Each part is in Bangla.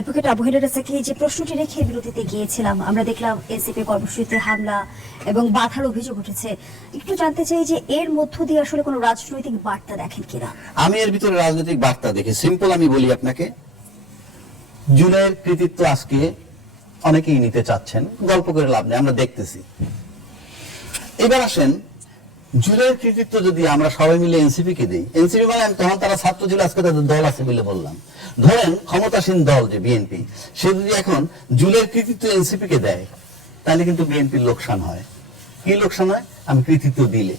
অ্যাডভোকেট আবু হেলাল রাজাকে যে প্রশ্নটি রেখে বিরতিতে গিয়েছিলাম, আমরা দেখলাম এনসিপি কর্মসূচিতে হামলা এবং বাধার অভিযোগ উঠেছে। একটু জানতে চাই যে এর মধ্য দিয়ে আসলে কোনো রাজনৈতিক বার্তা দেখেন কিনা? আমি এর ভিতরে রাজনৈতিক বার্তা দেখি। সিম্পল আমি বলি আপনাকে, জুলাইয়ের কৃতিত্ব আজকে অনেকেই নিতে চাচ্ছেন, গল্প করে লাভ নেই, আমরা দেখতেছি। এবার আসেন, জুলাইয়ের কৃতিত্ব যদি আমরা সবাই মিলে এনসিপি কে দিই, এনসিপি মানে তখন তারা ছাত্র ছিল, আজকে তাদের দল আছে বলে বললাম। ধরেন ক্ষমতাসীন দল যে বিএনপি, সে যদি এখন জুলাইয়ের কৃতিত্ব এনসিপি কে দেয়, তাহলে কিন্তু বিএনপির লোকসান হয়। কি লোকসান হয়? আমি কৃতিত্ব দিলে।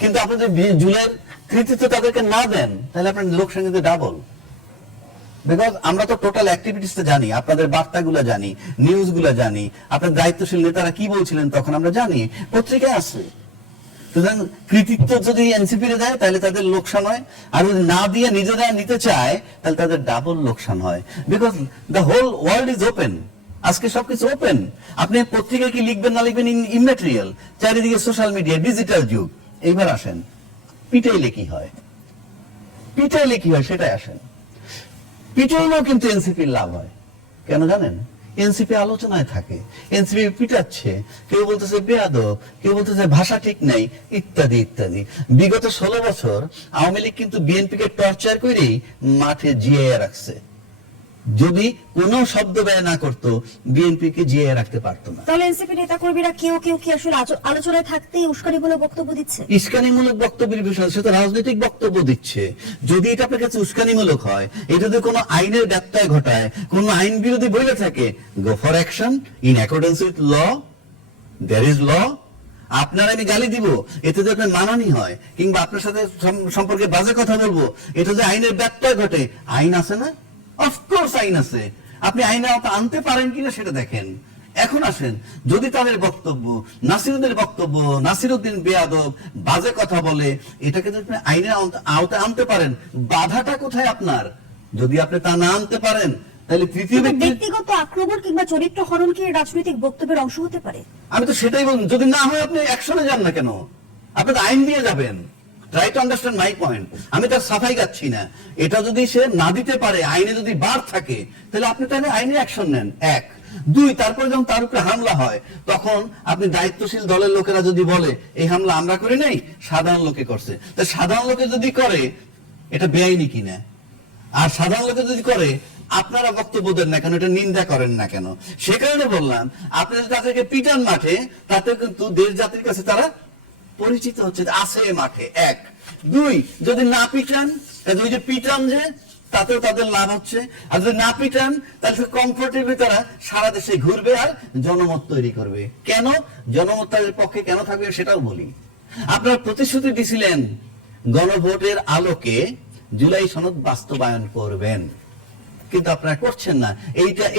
কিন্তু আপনি যদি জুলাইয়ের কৃতিত্ব তাদেরকে না দেন, তাহলে আপনার লোকসান কিন্তু ডাবল। বিকজ আমরা তো টোটাল অ্যাক্টিভিটিসটা জানি, আপনাদের বার্তাগুলো জানি, নিউজগুলো জানি, আপনার দায়িত্বশীল নেতারা কি বলছিলেন তখন আমরা জানি, পত্রিকায় আসে। সুতরাং কৃতিত্ব যদি এনসিপি রে দেয় তাহলে তাদের লোকসান হয়, আর যদি না দিয়ে নিজেরা নিতে চায় তাহলে তাদের ডাবল লোকসান হয়। Because the whole world is open, আজকে সবকিছু ওপেন। আপনি পত্রিকায় কি লিখবেন না লিখবেন ইমম্যাটেরিয়াল, চারিদিকে সোশ্যাল মিডিয়া, ডিজিটাল যুগ। এইবার আসেন, পিটাইলে কি হয়? পিটাইলে কি হয় সেটাই আসেন। পিটাইলেও কিন্তু এনসিপির লাভ হয়। কেন জানেন? এনসিপি আলোচনায় থাকে, এনসিপি পিটাচ্ছে, কেউ বলতেছে বেয়াদব, কেউ বলতেছে ভাষা ঠিক নাই, ইত্যাদি ইত্যাদি। বিগত 16 বছর আওয়ামী লীগ কিন্তু বিএনপি কে টর্চার করেই মাঠে জিয়ে রাখছে। যদি কোনো শব্দ ব্যয় না করতো, বিএনপি কে জিয়ে রাখতে পারতো না। তাহলে এনসিপি নেতা কর্মীরা কেউ কেউ কি আসলে আলোচনায় থাকতেই উস্কানিমূলক বক্তব্য দিচ্ছে? উস্কানিমূলক বক্তব্যের বিষয়, সে তো রাজনৈতিক বক্তব্য দিচ্ছে। যদি এটা আপনার কাছে উস্কানিমূলক হয়, এটা যদি কোনো আইনের ব্যত্যয় ঘটায়, কোনো আইন বিরোধী বলে থাকে, go for action in accordance with law, there is law. আপনার আমি গালি দিব, এতে যদি আপনার মানানি হয়, কিংবা আপনার সাথে সম্পর্কে বাজে কথা বলবো, এটা যে আইনের ব্যত্যয় ঘটে, আইন আছে না? অফকোর্স আইন আছে। আপনি আইনে আনতে পারেন কিনা সেটা দেখেন। এখন আসেন, যদি তাদের বক্তব্য, নাসিরুদ্দিনের বক্তব্য, নাসিরুদ্দিন বেয়াদব, বাজে কথা বলে, এটাকে যদি আপনি আইনের আওতায় আনতে পারেন, বাধাটা কোথায় আপনার? যদি আপনি তা না আনতে পারেন, তাহলে তৃতীয় ব্যক্তিগত আক্রমণ কিংবা চরিত্র হরণ কি রাজনৈতিক বক্তব্যের অংশ হতে পারে? আমি তো সেটাই বলুন, যদি না হয় আপনি অ্যাকশনে যান না কেন? আপনি তো আইন দিয়ে যাবেন। Try to understand my point. আমি তার সাফাই গাচ্ছি না। এটা যদি সে না দিতে পারে, আইনে যদি বার থাকে, তাহলে আপনি তাহলে আইনে অ্যাকশন নেন। এক। দুই, তারপরে যখন তার উপরে হামলা হয়, তখন আপনি দায়িত্বশীল দলের লোকেরা যদি বলে এই হামলা আমরা করি নাই, সাধারণ লোকে করছে, তা সাধারণ লোকে যদি করে, এটা বেআইনি কিনা? আর সাধারণ লোকে যদি করে, আপনারা বক্তব্য দেন না কেন, এটা নিন্দা করেন না কেন? সে কারণে বললাম, আপনি যদি তাদেরকে পিটান মাঠে, তাতে কিন্তু দেশ জাতির কাছে তারা পরিচিত হচ্ছে, আছে মাঠে। এক। দুই, যদি না পিটান, ওই যে পিটান যে, তাতেও তাদের লাভ হচ্ছে। আর যদি না পিটান, তাহলে কমফোর্টেবলি তারা সারা দেশে ঘুরবে আর জনমত তৈরি করবে। কেন জনমত তাদের পক্ষে কেন থাকবে সেটাও বলি। আপনারা প্রতিশ্রুতি দিছিলেন গণভোটের আলোকে জুলাই সনদ বাস্তবায়ন করবেন, কিন্তু আপনারা করছেন না।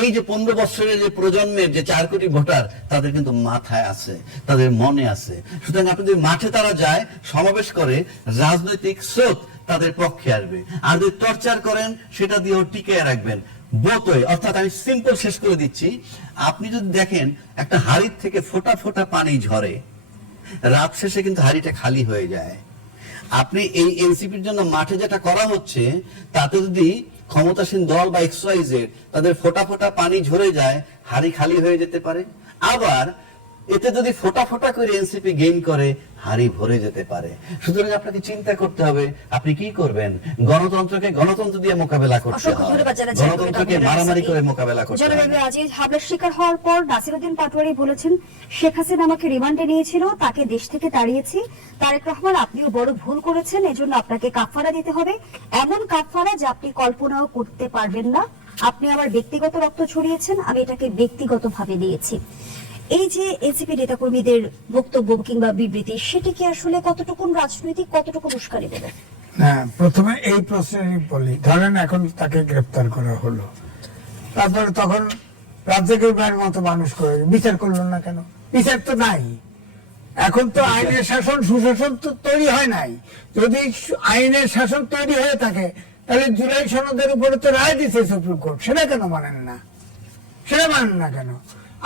এই যে 15 বছরের যে প্রজন্মের যে 4 কোটি ভোটার, তাদের কিন্তু মাথায় আছে, তাদের মনে আছে। সুতরাং আপনি যদি মাঠে তারা যায়, সমাবেশ করে, রাজনৈতিক স্রোত তাদের পক্ষে আসবে। আর যদি টর্চার করেন, সেটা দিয়েও টিকে রাখবেন বোতই। অর্থাৎ আমি সিম্পল শেষ করে দিচ্ছি, আপনি যদি দেখেন একটা হাড়ির থেকে ফোঁটা ফোঁটা পানি ঝরে, রাত শেষে কিন্তু হাড়িটা খালি হয়ে যায়। আপনি এই এনসিপির জন্য মাঠে যেটা করা হচ্ছে, তাতে যদি ক্ষমতাসীন দল বা XYZ তাদের ফোঁটা ফোঁটা পানি ঝরে যায়, হাড়ি খালি হয়ে যেতে পারে। আবার এতে যদি ফোঁটা ফোঁটা করে এনসিপি গেইন করে, হাড়ি ভরে যেতে পারে। সুতরাং আপনাকে চিন্তা করতে হবে আপনি কি করবেন। গণতন্ত্রকে গণতন্ত্র দিয়ে মোকাবেলা করতে হবে, গণতন্ত্রকে মারামারি করে মোকাবেলা করতে হবে। আজিজ হামলার শিকার হওয়ার পর নাসিরুদ্দিন পাটোয়ারি বলেছেন, শেখ হাসিনা আমাকে রিমান্ডে নিয়েছিল, তাকে দেশ থেকে তাড়িয়েছি। তারেক রহমান, আপনিও বড় ভুল করেছেন, এজন্য আপনাকে কাফারা দিতে হবে, এমন কাফারা যা আপনি কল্পনাও করতে পারবেন না। আপনি আমার ব্যক্তিগত রক্ত ছড়িয়েছেন, আমি এটাকে ব্যক্তিগতভাবে নিয়েছি। এই যে এনসিপি নেতাকর্মীদের বক্তব্য কিংবা বিবৃতি, সেটি কি আসলে কতটুকু রাজনৈতিক, কতটুকু উস্কানি দেবে? না, প্রথমে এই প্রশ্নেরই বলি, ধরেন এখন তাকে গ্রেফতার করা হলো, তারপরে তখন রাজ্যের বাইরের মতো মানুষ করে বিচার করলো না কেন? বিচার তো নাই। এখন তো আইনের শাসন, সুশাসন তো তৈরি হয় নাই। যদি আইনের শাসন তৈরি হয়ে থাকে, তাহলে জুলাই সনদের উপরে তো রায় দিচ্ছে সুপ্রিম কোর্ট, সেটা কেন মানেন না? সেটা মানেন না কেন?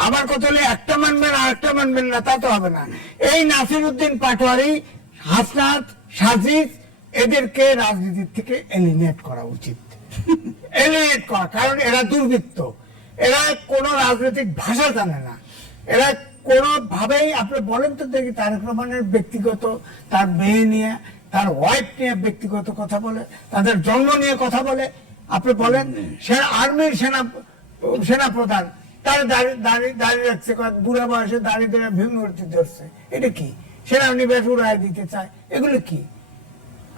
আবার কথা হলে একটা মানবেন আর একটা মানবেন না, তা তো হবে না। এই নাসিরুদ্দিন পাটোয়ারি, হাসনাত, সাজিদ, এদেরকে রাজনীতির থেকে এলিমিনেট করা উচিত। এলিমিনেট করা, কারণ এরা দুর্বৃত্ত, এরা কোনো রাজনৈতিক ভাষা জানে না, এরা কোনোভাবেই, আপনি বলেন তো দেখি তারেক রহমানের ব্যক্তিগত, তার মেয়ে নিয়ে, তার ওয়াইফ নিয়ে ব্যক্তিগত কথা বলে, তাদের জন্ম নিয়ে কথা বলে, আপনি বলেন আর্মির সেনা প্রধান তার দাঁড়িয়ে রাখছে, বুড়া বয়সে দাঁড়িয়ে ধরে ভীমমূর্তি ধরছে, এটা কি সেনানিবাস উড়াই দিতে চায়, এগুলো কি?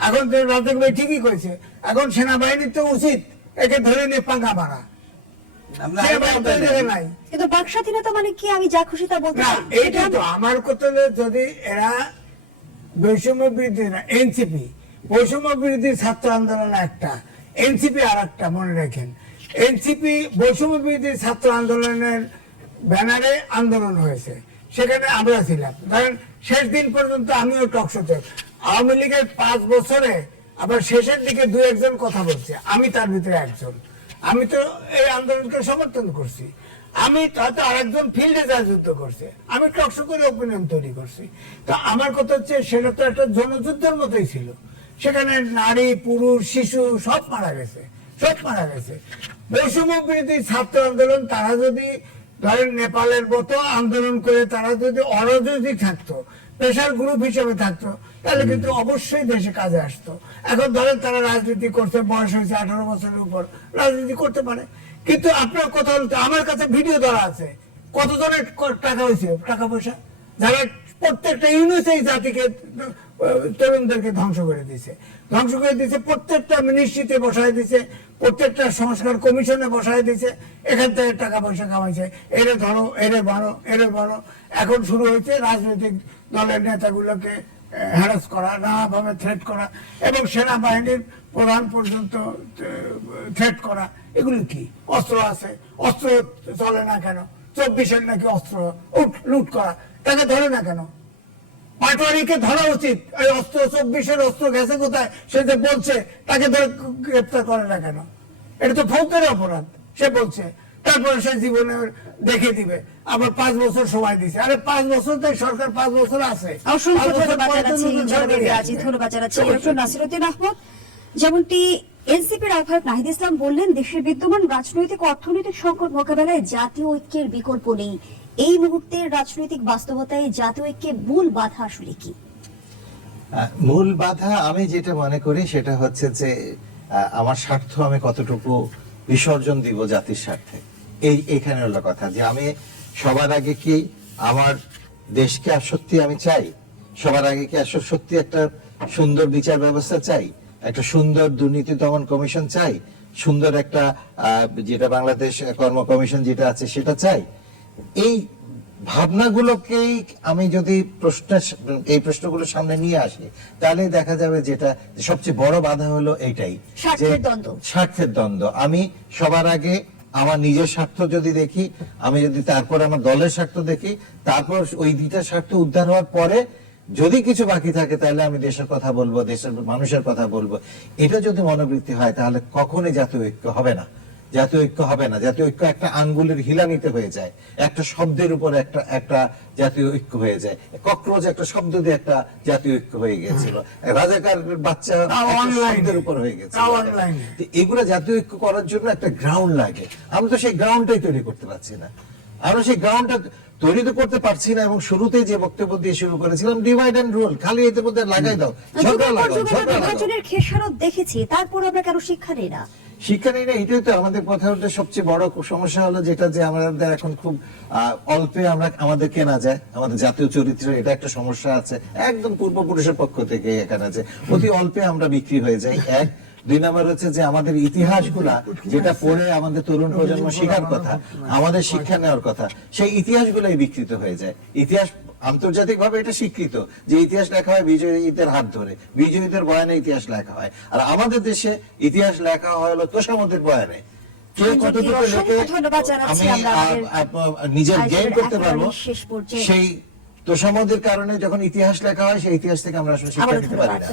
এখন তো রাজনৈতিক ভাই ঠিকই করেছে, এখন সেনাবাহিনীর তো উচিত একে ধরে নিয়ে পাঙ্গা মারা। নাই কিন্তু বাক স্বাধীনতা মানে কি আমি যা খুশি তা বলতে না, পারি? এইটা তো আমার কথা হলো, যদি এরা বৈষম্য বিরোধী না, এনসিপি বৈষম্য বিরোধী ছাত্র আন্দোলন একটা, এনসিপি আর একটা, মনে রাখেন এনসিপি বৈষম্য বিরোধী ছাত্র আন্দোলনের ব্যানারে আন্দোলন হয়েছে, সেখানে আমরা ছিলাম, ধরেন শেষ দিন পর্যন্ত আমিও টকশোতে, আওয়ামী লীগের 5 বছরে আবার শেষের দিকে 2-1 কথা বলছে, আমি তার ভিতরে একজন, আমি তো এই আন্দোলনকে সমর্থন করছি, আমি হয়তো আরেকজন ফিল্ডে যা যুদ্ধ করছে, আমি টকশো করে ওপিনিয়ন তৈরি করছি। তো আমার কথা হচ্ছে সেটা তো একটা জনযুদ্ধের মতোই ছিল, সেখানে নারী পুরুষ শিশু সব মারা গেছে, সব মারা গেছে। বৈষম্য বিরোধী ছাত্র আন্দোলন, তারা যদি ধরেন নেপালের মতো আন্দোলন করে তারা যদি অরাজনৈতিক থাকতো, প্রেশার গ্রুপ হিসেবে থাকতো, তাহলে কিন্তু অবশ্যই দেশে কাজে আসতো। এখন ধরেন তারা রাজনীতি করছে, বয়স হয়েছে 18 বছরের উপর, রাজনীতি করতে পারে, কিন্তু আপনার কথা হলো, আমার কাছে ভিডিও ধরা আছে কতজনের টাকা হয়েছে, টাকা পয়সা, যারা প্রত্যেকটা ইউনিট এই জাতিকে তরুণদেরকে ধ্বংস করে দিয়েছে, প্রত্যেকটা মিনিস্ট্রিতে বসায় দিছে, প্রত্যেকটা সংস্কার কমিশনে বসায় দিছে, এখান থেকে টাকা পয়সা কামাইছে, এরে ধরো, এরে মারো, এরে মারো। এখন শুরু হয়েছে রাজনৈতিক দলের নেতাগুলোকে হ্যারাস করা, নানাভাবে থ্রেট করা, এবং সেনাবাহিনীর প্রধান পর্যন্ত থ্রেট করা। এগুলো কি? অস্ত্র আছে, অস্ত্র চলে না কেন? 24-এর নাকি অস্ত্র লুট করা, তাকে ধরে না কেন? পাটোয়ারিকে ধরা উচিত, এই অস্ত্র 24-এর অস্ত্র গেছে কোথায় সে যে বলছে, তাকে ধরে গ্রেপ্তার করে না কেন? এটা তো ফৌজদারি অপরাধ, সে বলছে, তারপরে সে জীবনে দেখে দিবে, আবার 5 বছর সময় দিছে। আরে 5 বছর তো সরকার 5 বছর আছে। অসংখ্য ধন্যবাদ জানাচ্ছি ধন্যবাদ জানাচ্ছি ডক্টর নাসিরউদ্দিন আহমদ। যেমনটি এনসিপির আহ্বায়ক নাহিদ ইসলাম বললেন, দেশের বিদ্যমান রাজনৈতিক ও অর্থনৈতিক সংকট মোকাবেলায় জাতীয় ঐক্যের বিকল্প নেই। এই মুহূর্তের রাজনৈতিক বাস্তবতায় জাতীয় ঐক্যের মূল বাধা আসলে কি? মূল বাধা আমি যেটা মনে করি সেটা হচ্ছে যে আমার স্বার্থ আমি কতটুকু বিসর্জন দিব জাতির স্বার্থে, এইখানে হলো কথা। যে আমি সবার আগে কি আমার দেশকে আর সত্যি আমি চাই, সবার আগে কি আসলে সত্যি একটা সুন্দর বিচার ব্যবস্থা চাই, একটা সুন্দর দুর্নীতি দমন কমিশন চাই, সুন্দর একটা যেটা বাংলাদেশ কর্ম কমিশন যেটা আছে সেটা চাই। এই ভাবনাগুলোকেই আমি যদি এই প্রশ্নগুলো সামনে নিয়ে আসি, তাহলে দেখা যাবে যেটা সবচেয়ে বড় বাধা হলো এইটাই, স্বার্থের দ্বন্দ্ব। আমি সবার আগে আমার নিজের স্বার্থ যদি দেখি, আমি যদি তারপর আমার দলের স্বার্থ দেখি, তারপর ওই দুইটা স্বার্থ উদ্ধার হওয়ার পরে যদি কিছু বাকি থাকে তাহলে আমি দেশের কথা বলবো, দেশের মানুষের কথা বলবো। এটা যদি মনোবৃত্তি হয় তাহলে কখনোই জাতীয় ঐক্য হবে না। জাতীয় ঐক্য হবে না। জাতীয় ঐক্য একটা আঙ্গুলের হিলানিতে হয়ে যায়, একটা শব্দের উপর একটা জাতীয় ঐক্য হয়ে যায়। কক্রোচ একটা শব্দ দিয়ে একটা জাতীয় ঐক্য হয়ে গেছিল, রাজাকার বাচ্চা শব্দের উপর হয়ে গেছে। এগুলো জাতীয় ঐক্য করার জন্য একটা গ্রাউন্ড লাগে, আমরা তো সেই গ্রাউন্ডটাই তৈরি করতে পারছি না। আমরা সেই গ্রাউন্ডটা তৈরি তো করতে পারছি না, এবং শুরুতেই যে বক্তব্য দিয়ে শুরু করেছিলাম, ডিভাইড এন্ড রুল, খালি এতে মধ্যে লাগাই দাও, ঝগড়া লাগাও, ঝগড়া লাগাও। খেসারত দেখেছি, তারপর আমরা কেন শিক্ষা নেই না? শিক্ষা নেই না, এটাই তো আমাদের কথা হচ্ছে সবচেয়ে বড় সমস্যা হলো যেটা, যে আমাদের এখন খুব অল্পে আমরা আমাদের কেনা যায়, আমাদের জাতীয় চরিত্র, এটা একটা সমস্যা আছে একদম পূর্বপুরুষের পক্ষ থেকে এখানে আছে, অতি অল্পে আমরা বিক্রি হয়ে যাই। 2 নম্বর হচ্ছে যে আমাদের ইতিহাসগুলা যেটা পড়ে আমাদের তরুণ প্রজন্ম শিখার কথা, আমাদের শিক্ষা নেওয়ার কথা, সেই ইতিহাসগুলাই বিকৃত হয়ে যায়। ইতিহাস আন্তর্জাতিকভাবে এটা স্বীকৃত যে ইতিহাস লেখা হয় বিজয়ীদের হাত ধরে, বিজয়ীদের বয়ানে ইতিহাস লেখা হয়, আর আমাদের দেশে ইতিহাস লেখা হয় হলো তোষামোদের বয়ানে। কে কতটুকু লেখে আমি নিজের গেইন করতে পারবো, সেই তোষামোদের কারণে যখন ইতিহাস লেখা হয় সেই ইতিহাস থেকে আমরা আসলে শিক্ষা নিতে পারি না।